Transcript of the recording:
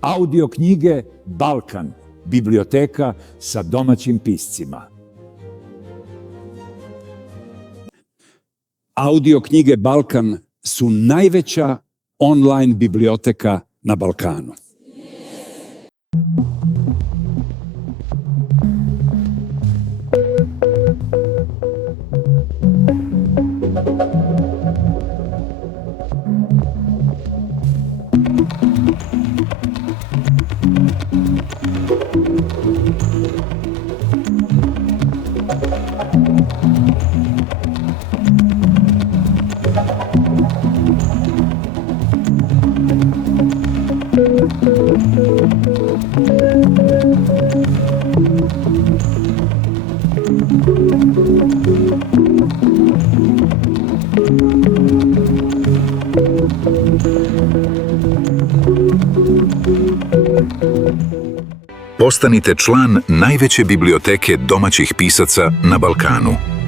Audio knjige Balkan, biblioteka sa domaćim piscima. Audio knjige Balkan su najveća online biblioteka na Balkanu. Postanite član najveće biblioteke domaćih pisaca na Balkanu.